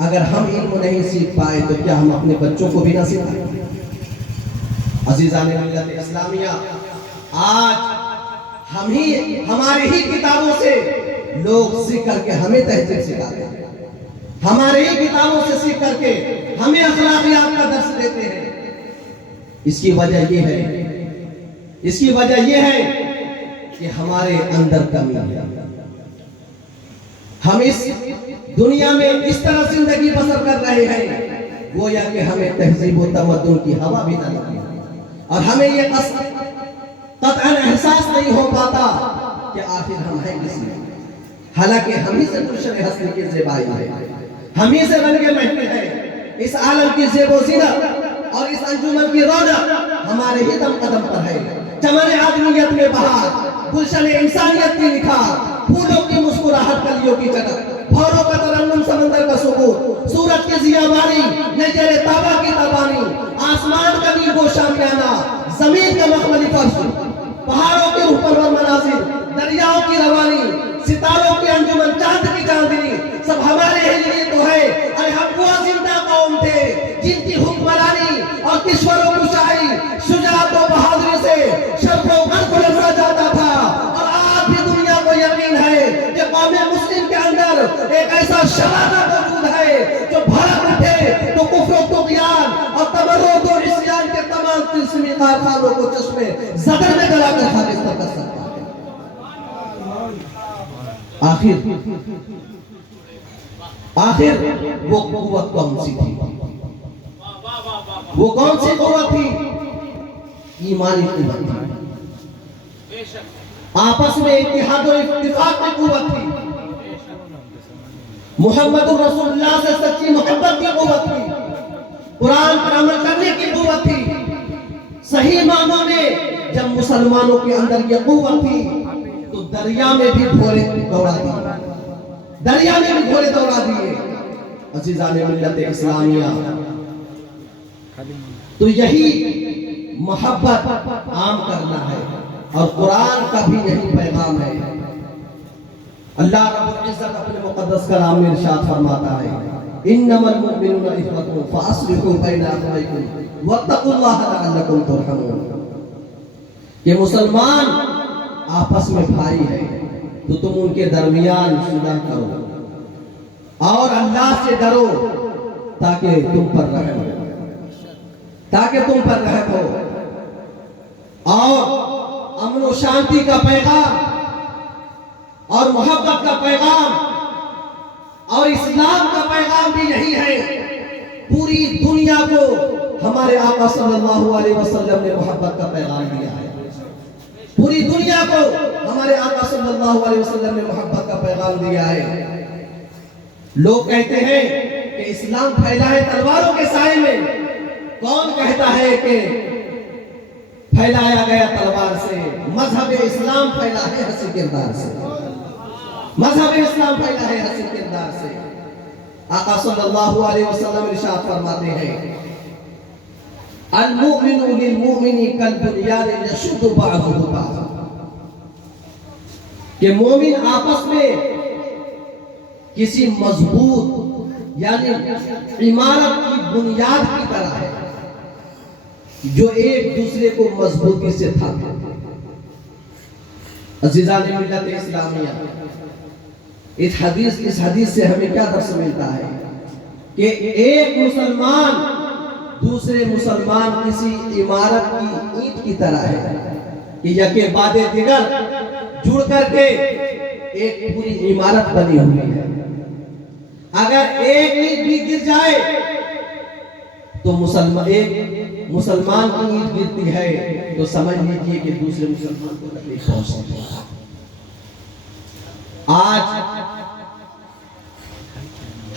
اگر ہم علم نہیں سیکھ پائے تو کیا ہم اپنے بچوں کو بھی نہ سکھائیں؟ عزیزان ملت اسلامیہ، آج ہمارے ہی کتابوں سے لوگ سیکھ کر کے ہمیں تہذیب سکھاتے ہیں، ہمارے ہی کتابوں سے سیکھ کر کے ہمیں اخلاقیات کا درس دیتے ہیں۔ اس کی وجہ یہ ہے کہ ہمارے اندر کمی ہے۔ ہم اس دنیا میں اس طرح زندگی بسر کر رہے ہیں گویا کہ ہمیں تہذیب و تمدن کی ہوا بھی نہ لگی، اور ہمیں یہ قطعاً احساس نہیں ہو پاتا کہ آخر ہم ہیں کس میں، حالانکہ ہم ہی سے گلشن حسن کی زیبائی ہے، ہم ہی سے رنگ محفل ہے، اس عالم کی زیب و زینت اور اس انجمن کی رونق ہمارے ہی دم قدم پر ہے۔ چمن آدمیت میں بہار، گلشن انسانیت کی نکھار، پھولوں کی مسکراہٹ، کلیوں کی چمک، بھوروں کا ترنم، سمندر کا سکون، سورج کی ضیاء باری، نجر تابہ کی تابانی، آسمان کا نیل و شامیانہ، زمین کا مخملی فرش، پہاڑوں کے اوپر مناظر، دریاؤں کی روانی، ستاروں کی انجمن، چاند کی چاندنی، سب ہمارے ہی لیے تو ہے۔ ارے ہم وہ زندہ قوم تھے جن کی حکمرانی اور کشور و کشائی، شجاعت و بہادری سے شرف و غرب رسا جاتا تھا، اور آج بھی دنیا کو یقین ہے کہ قوم مسلم کے اندر ایک ایسا شرارہ موجود ہے جو بھڑک اٹھے تو کفر و طغیان اور تمرد و عصیان کے تمام قسمی کارخانوں کو چشمے زدر میں گلا کر خاکستر کر سکتا ہے۔ آخر وہ قوت کون سی تھی؟ وہ کون سی قوت تھی؟ ایمانی قوت تھی، آپس میں اتحاد و اتفاق کی قوت تھی، محمد رسول اللہ سے سچی محبت کی قوت تھی، قرآن پر عمل کرنے کی قوت تھی۔ صحیح معنوں میں جب مسلمانوں کے اندر یہ قوت تھی تو دریا میں بھی گھوڑے دوڑا دیے۔ عزیزان ملت اسلامیہ، تو یہی محبت عام کرنا ہے، اور قرآن کا بھی یہی پیغام ہے۔ اللہ رب العزت اپنے مقدس کلام میں ارشاد فرماتا ہے، انما المؤمنون اخوة فاصلحوا بین اخویکم واتقوا اللہ لعلکم ترحمون، کہ مسلمان آپس میں بھائی ہے تو تم ان کے درمیان صلح کرو اور اللہ سے ڈرو تاکہ تم پر رحم ہو، اور امن و شانتی کا پیغام اور محبت کا پیغام اور اسلام کا پیغام بھی یہی ہے۔ پوری دنیا کو ہمارے آقا صلی اللہ علیہ وسلم نے محبت کا پیغام دیا ہے، پوری دنیا کو ہمارے آقا صلی اللہ علیہ وسلم نے محبت کا پیغام دیا ہے۔ لوگ کہتے ہیں کہ اسلام پھیلا ہے تلواروں کے سائے میں، کون کہتا ہے کہ پھیلایا گیا تلوار سے؟ مذہب اسلام پھیلا ہے حسین کردار سے، مذہب اسلام پھیلا ہے حسین کردار سے۔ آقا صلی اللہ علیہ وسلم ارشاد فرماتے ہیں، المؤمن للمؤمن کالبنیان یشد بعضہ بعضا، کہ مومن آپس میں کسی مضبوط یعنی عمارت کی بنیاد کی طرح ہے جو ایک دوسرے کو مضبوطی سے تھامے۔ عزیزان ملت اسلامیہ، اس حدیث سے ہمیں کیا درس ملتا ہے کہ ایک مسلمان دوسرے مسلمان کسی عمارت کی اینٹ کی طرح ہے کہ یکے بعد دیگر جڑ کر کے ایک پوری عمارت بنی ہوئی ہے۔ اگر ایک اینٹ بھی گر جائے تو ایک مسلمان کی اینٹ گرتی ہے تو سمجھ لیجئے کہ دوسرے مسلمان کو تکلیف پہنچتی ہے۔ آج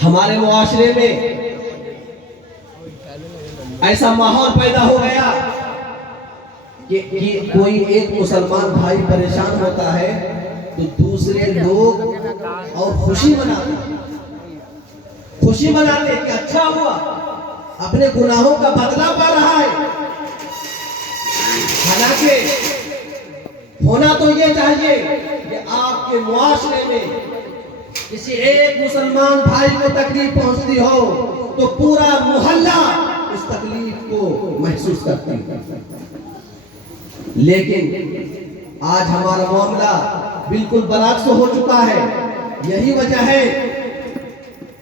ہمارے معاشرے میں ایسا ماحول پیدا ہو گیا کہ کوئی ایک مسلمان بھائی پریشان ہوتا ہے تو دوسرے لوگ اور خوشی مناتے کہ اچھا ہوا، اپنے گناہوں کا بدلہ پا رہا ہے۔ حالانکہ ہونا تو یہ چاہیے کہ آپ کے معاشرے میں کسی ایک مسلمان بھائی کو تکلیف پہنچتی ہو تو پورا محلہ اس تکلیف کو محسوس کرتی ہے. لیکن آج ہمارا معاملہ بالکل برعکس ہو چکا ہے. یہی وجہ ہے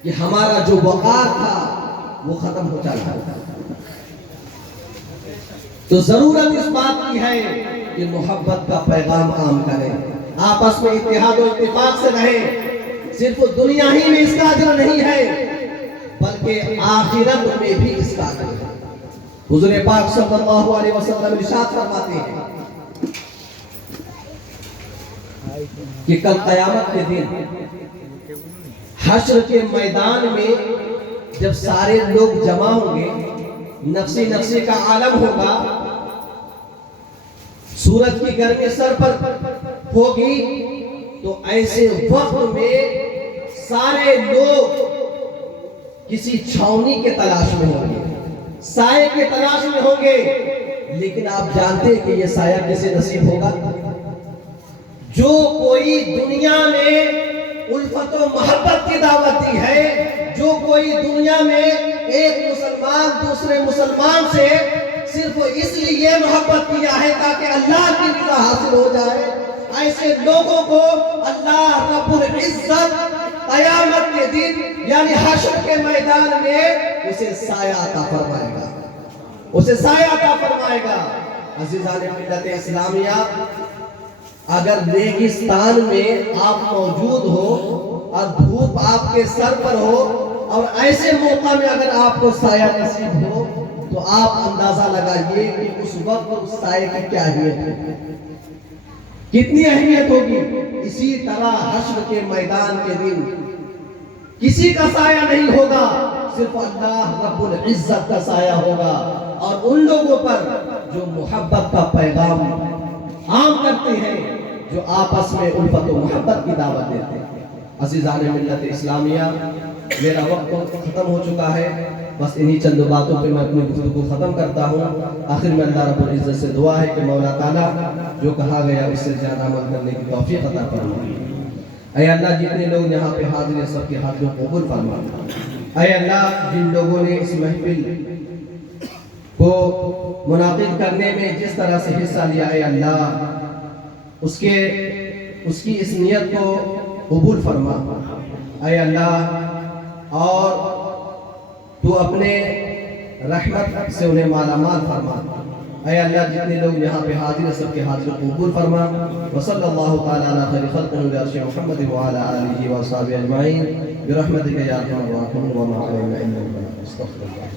کہ ہمارا جو وقار تھا وہ ختم ہو چلا ہے. تو ضرورت اس بات کی ہے کہ محبت کا پیغام عام کریں, آپس میں اتحاد و اتفاق سے رہیں. صرف دنیا ہی میں اس کا اجر نہیں ہے بلکہ آخرت میں بھی اس کا اجر ہے. حضور پاک صلی اللہ علیہ وسلم ارشاد فرماتے ہیں کہ کل قیامت کے دن حشر کے میدان میں جب سارے لوگ جمع ہوں گے, نفسی نفسی کا عالم ہوگا, سورج کی گرمی سر پر ہوگی, تو ایسے وقت میں سارے لوگ کسی چھاؤنی کے تلاش میں ہوں گے, سائے کے تلاش میں ہوں گے. لیکن آپ جانتے ہیں کہ یہ سایہ کسے نصیب ہوگا؟ جو کوئی دنیا میں الفت و محبت کی دعوت دی ہے, جو کوئی دنیا میں ایک مسلمان دوسرے مسلمان سے صرف اس لیے محبت کیا ہے تاکہ اللہ کی رضا حاصل ہو جائے, ایسے لوگوں کو اللہ رب العزت قیامت کے دن یعنی حشر کے میدان میں اسے سایہ عطا فرمائے گا, اسے سایہ عطا فرمائے گا. عزیزان ملت اسلامیہ, اگر ریگستان میں آپ موجود ہو اور دھوپ آپ کے سر پر ہو اور ایسے موقع میں اگر آپ کو سایہ نصیب ہو تو آپ اندازہ لگائیے کہ اس وقت اس سائے کی کیا اہمیت ہے, کتنی اہمیت ہوگی. اسی طرح حشر کے میدان کے دن کسی کا سایہ نہیں ہوگا, صرف اللہ رب العزت کا سایہ ہوگا, اور ان لوگوں پر جو محبت کا پیغام عام کرتے ہیں, جو آپس میں الفت و محبت کی دعوت دیتے ہیں. عزیزان ملت اسلامیہ, میرا وقت ختم ہو چکا ہے, بس انہی چند باتوں پہ میں اپنی گفتگو ختم کرتا ہوں. آخر میں اللہ رب العزت سے دعا ہے کہ مولا تعالیٰ جو کہا گیا اس سے زیادہ عمل کرنے کی توفیق عطا فرمائے. اے اللہ, جتنے لوگ یہاں پہ حاضر ہیں سب کے ہاتھ میں قبول فرما. اے اللہ, جن لوگوں نے اس محفل کو منعقد کرنے میں جس طرح سے حصہ لیا, اے اللہ اس کی اس نیت کو قبول فرما. اے اللہ, اور تو اپنے رحمت سے انہیں مالا مال فرما. اے اللہ, جتنے لوگ یہاں پہ حاضر ہیں سب کے حاضر قبول فرما. وصلی اللہ تعالی علی خیر خلق العرش محمد وعلی آلہ وصحبہ اجمعین برحمتک یا ارحم الراحمین وما علینا الا البلاغ. استغفر اللہ.